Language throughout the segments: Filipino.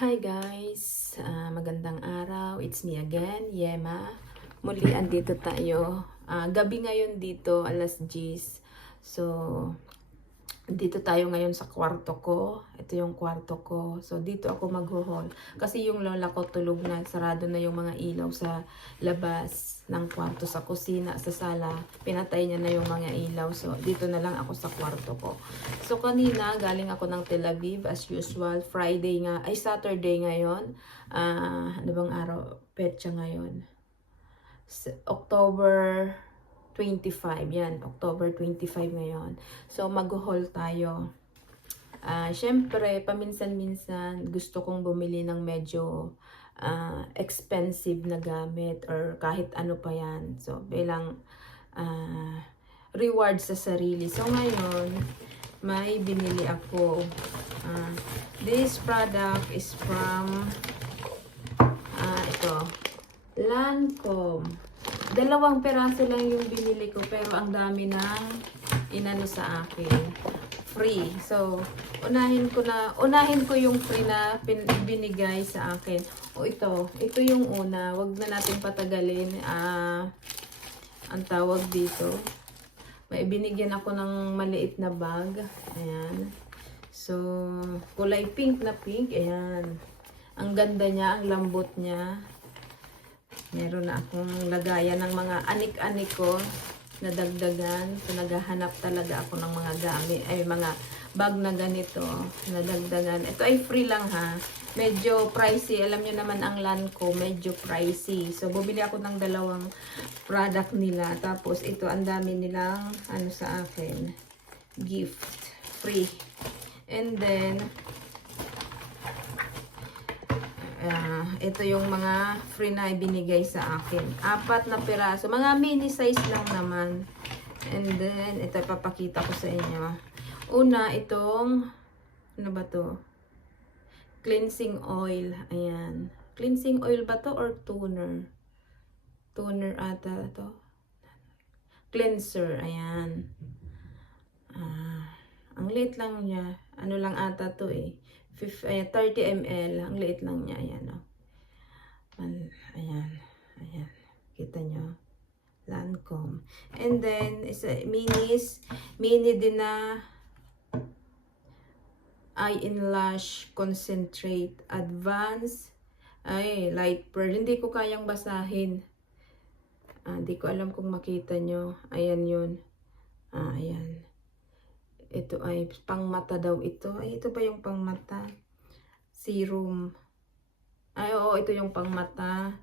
Hi guys! Magandang araw. It's me again, Yema. Muli andito tayo. Gabi ngayon dito, alas 10. So, dito tayo ngayon sa kwarto ko. Ito yung kwarto ko. So, dito ako magho-haul. Kasi yung lola ko tulog na. Sarado na yung mga ilaw sa labas ng kwarto, sa kusina, sa sala. Pinatay niya na yung mga ilaw. So, dito na lang ako sa kwarto ko. So, kanina, galing ako ng Tel Aviv. As usual, Friday nga. Ay, Saturday ngayon. Ano bang araw? Petsa ngayon. October 25, yan, October 25 ngayon. So, mag-haul tayo. Syempre, paminsan-minsan, gusto kong bumili ng medyo expensive na gamit or kahit ano pa yan. So, bilang reward sa sarili. So, ngayon, may binili ako. This product is from ito, Lancome. 2 peraso lang yung binili ko pero ang dami ng inano sa akin. Free. So, unahin ko yung free na binigay sa akin. O ito yung una. Wag na natin patagalin. Ang tawag dito. May binigyan ako ng maliit na bag. Ayan. So, kulay pink na pink. Ayan. Ang ganda niya, ang lambot niya. Meron na akong lagayan ng mga anik-anik ko na dagdagan. So, naghahanap talaga ako ng mga gamit, ay mga bag na ganito na dagdagan. Ito ay free lang ha. Medyo pricey. Alam nyo naman ang Lancome, medyo pricey. So, bumili ako ng 2 product nila. Tapos, ito, ang dami nilang ano sa akin. Gift. Free. And then, ito yung mga free na ibinigay sa akin. 4 na piraso. Mga mini size lang naman. And then, ito papakita ko sa inyo. Una, itong, ano ba to? Cleansing oil. Ayan. Cleansing oil ba to or toner? Toner ata to. Cleanser. Ayan. Ang liit lang niya. Ano lang ata to eh. 30 ml. Ang liit lang niya. Ayan o. Ayan. Ayan. Kita nyo. Lancome. And then, isa, mini din na Eye and Lash Concentrate Advanced. Ay, light pearl. Hindi ko kayang basahin. Hindi ko alam kung makita nyo. Ayan yun. Ayan. Ito ay pangmata daw ito. Ay, ito ba yung pangmata? Serum. Ay, oo, ito yung pangmata.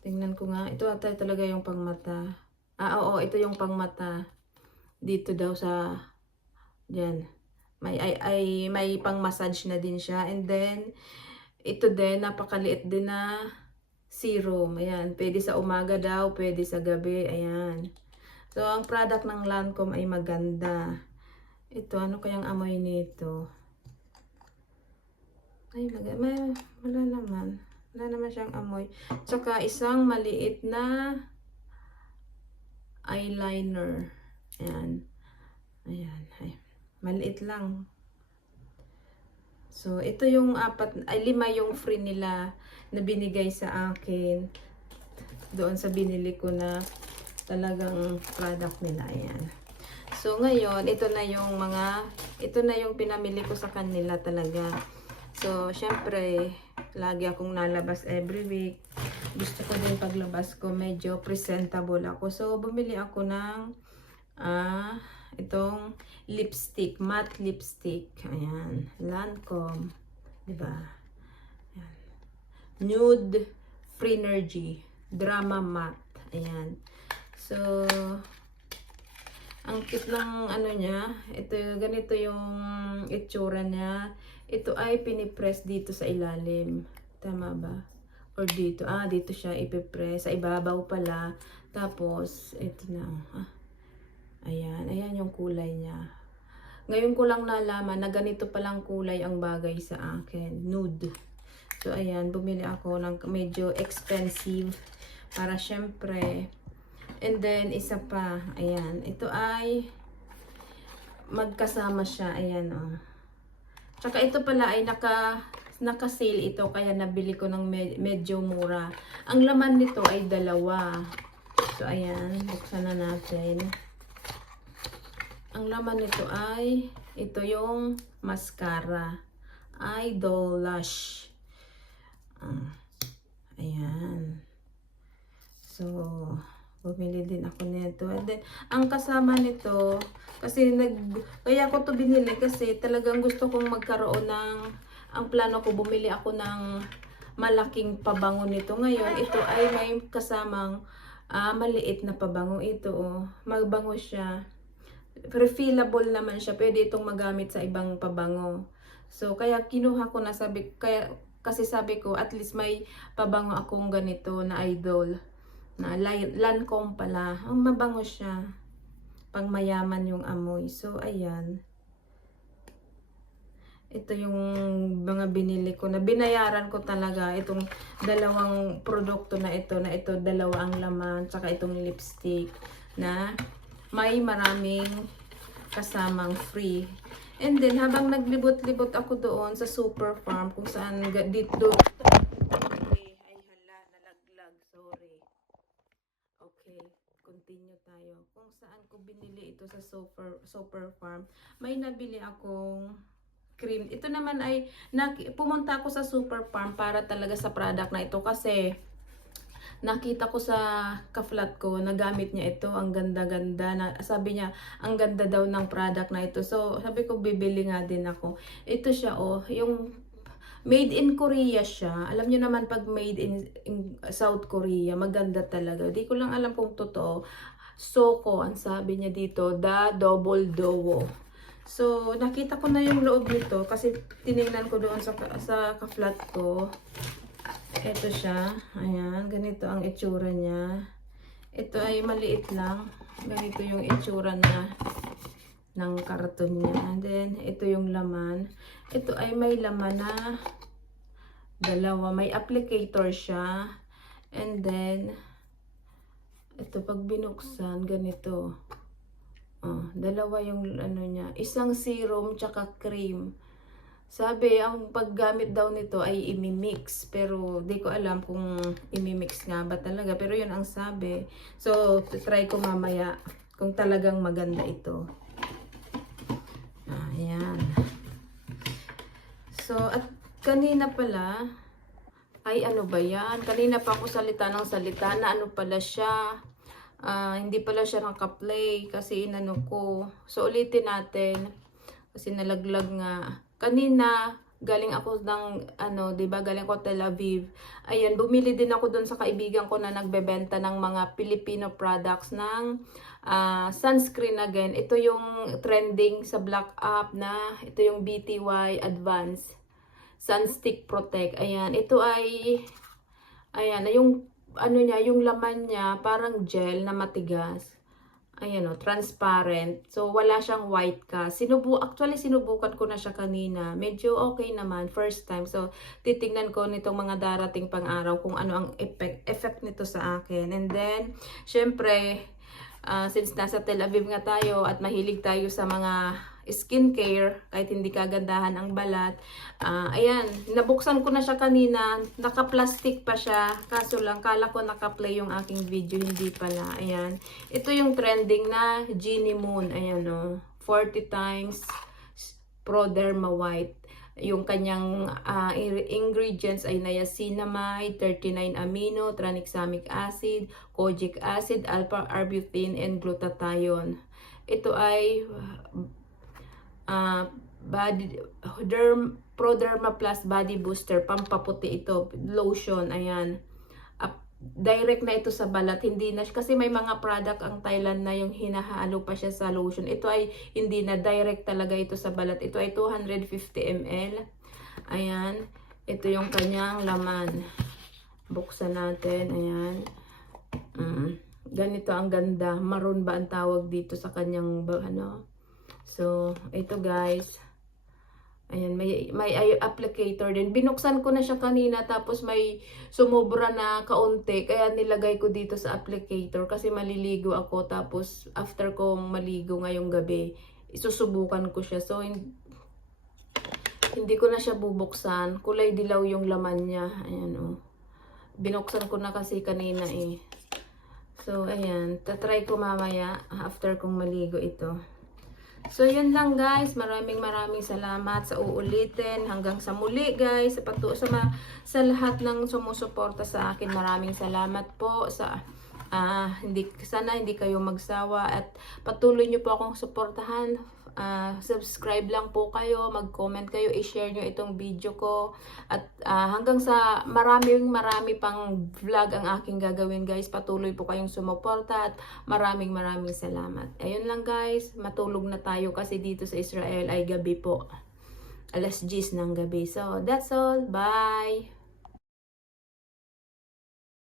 Tingnan ko nga. Ito ata talaga yung pangmata. Oo, ito yung pangmata. Dito daw sa diyan. May pang-massage na din siya. And then, ito din, napakaliit din na serum. Ayan, pwede sa umaga daw, pwede sa gabi. Ayan. So, ang product ng Lancome ay maganda. Ito, ano kayang amoy nito? Ay, wala naman. Wala naman siyang amoy. Tsaka isang maliit na eyeliner. Ayan. Ayan. Ay, maliit lang. So, ito yung 5 yung free nila na binigay sa akin. Doon sa binili ko na talagang product nila. Ayan. So, ngayon, ito na yung pinamili ko sa kanila talaga. So, syempre, lagi akong nalabas every week. Gusto ko din paglabas ko, medyo presentable ako. So, bumili ako ng, itong lipstick, matte lipstick. Ayan, Lancome. Diba? Ayan. Nude Freenergy. Drama Matte. Ayan. So, ang cute lang ano niya. Ito, ganito yung itsura niya. Ito ay pinipress dito sa ilalim. Tama ba? Or dito. Dito siya ipipress. Sa ibabaw pala. Tapos, ito na. Ayan. Ayan yung kulay niya. Ngayon ko lang nalaman na ganito palang kulay ang bagay sa akin. Nude. So, ayan. Bumili ako ng medyo expensive. Para syempre, and then, isa pa, ayan, ito ay magkasama siya, ayan, oh. Tsaka ito pala ay naka-sale ito kaya nabili ko ng medyo mura. Ang laman nito ay 2. So ayan, buksan na natin. Ang laman nito ay ito yung mascara. Idol Lash. Ayan. So, bumili din ako nito. And then, ang kasama nito, kasi kaya ko to binili kasi talagang gusto kong magkaroon ng, ang plano ko, bumili ako ng malaking pabango nito. Ngayon, ito ay may kasamang maliit na pabango. Ito, magbango siya. Refillable naman siya. Pwede itong magamit sa ibang pabango. So, kaya kinuha ko na kasi sabi ko, at least may pabango akong ganito na Idol. Na Lancome pala. Ang mabango siya. Pang mayaman yung amoy. So, ayan. Ito yung mga binili ko na binayaran ko talaga. Itong dalawang produkto na ito. Dalawa ang laman. Tsaka itong lipstick na may maraming kasamang free. And then, habang naglibot-libot ako doon sa Super Farm, kung saan dito, ay hala, nalaglag, sorry. Okay, continue tayo. Kung saan ko binili ito sa Super Farm, may nabili akong cream. Ito naman ay, pumunta ako sa Super Farm para talaga sa product na ito kasi nakita ko sa ka-flat ko, nagamit niya ito, ang ganda-ganda. Sabi niya, ang ganda daw ng product na ito. So, sabi ko, bibili nga din ako. Ito siya, yung made in Korea siya. Alam niyo naman, pag made in South Korea, maganda talaga. Di ko lang alam kung totoo. Soko, ang sabi niya dito, The Double Duo. So, nakita ko na yung loob nito kasi tinignan ko doon sa ka-flat ko. Ito siya. Ayan. Ganito ang itsura niya. Ito ay maliit lang. Ganito yung itsura ng karton niya. And then, ito yung laman. Ito ay may laman na 2. May applicator siya. And then, ito pag binuksan, ganito. 2 yung ano niya. Isang serum tsaka cream. Sabi, ang paggamit daw nito ay imimix. Pero, di ko alam kung imimix nga ba talaga. Pero, yun ang sabi. So, try ko mamaya kung talagang maganda ito. Ayan. So, at kanina pala, ay ano ba yan? Kanina pa ako salita ng salita na ano pala siya. Hindi pala siya naka-play kasi inano ko. So, ulitin natin. Kasi nalaglag nga. Kanina, galing ako ng, diba, galing ko Tel Aviv. Ayan, bumili din ako dun sa kaibigan ko na nagbebenta ng mga Filipino products ng sunscreen again. Ito yung trending sa Black App na, ito yung BTY Advanced Sunstick Protect. Ayan, ito ay, ayan, yung, yung laman niya, parang gel na matigas. Ayan transparent. So, wala siyang white ka. Actually, sinubukan ko na siya kanina. Medyo okay naman, first time. So, titingnan ko nitong mga darating pang araw kung ano ang effect nito sa akin. And then, syempre, since nasa Tel Aviv nga tayo at mahilig tayo sa mga skincare, kahit hindi kagandahan ang balat. Ayan, nabuksan ko na siya kanina. Naka-plastic pa siya. Kaso lang, kala ko naka-play yung aking video. Hindi pala. Ayan. Ito yung trending na Genie Moon. Ayan 40 times Proderma White. Yung kanyang ingredients ay niacinamide, 39 amino, tranexamic acid, kojic acid, alpha-arbutin, and glutathione. Ito ay Proderma Plus Body Booster, pampaputi ito, lotion, ayan. Direct na ito sa balat, hindi na, kasi may mga product ang Thailand na yung hinahalo pa siya sa lotion. Ito ay hindi na, direct talaga ito sa balat. Ito ay 250 ml. Ayan, ito yung kanyang laman. Buksan natin, ayan. Ganito ang ganda. Maroon ba ang tawag dito sa kanyang So, ito guys. Ayan, may applicator din. Binuksan ko na siya kanina tapos may sumobra na kaunti. Kaya nilagay ko dito sa applicator kasi maliligo ako. Tapos after kong maligo ngayong gabi, isusubukan ko siya. So, Hindi ko na siya bubuksan. Kulay dilaw yung laman niya. Ayan oh. Binuksan ko na kasi kanina eh. So, ayan. Tatry ko mamaya after kong maligo ito. So, yun lang guys. Maraming salamat sa uulitin. Hanggang sa muli guys. Sa lahat ng sumusuporta sa akin. Maraming salamat po sa sana hindi kayo magsawa at patuloy nyo po akong suportahan. Subscribe lang po kayo, mag-comment kayo, i-share nyo itong video ko at hanggang sa marami pang vlog ang aking gagawin guys. Patuloy po kayong sumuporta at maraming salamat. Ayun lang guys, matulog na tayo kasi dito sa Israel ay gabi po, 10:00 ng gabi. So that's all, bye.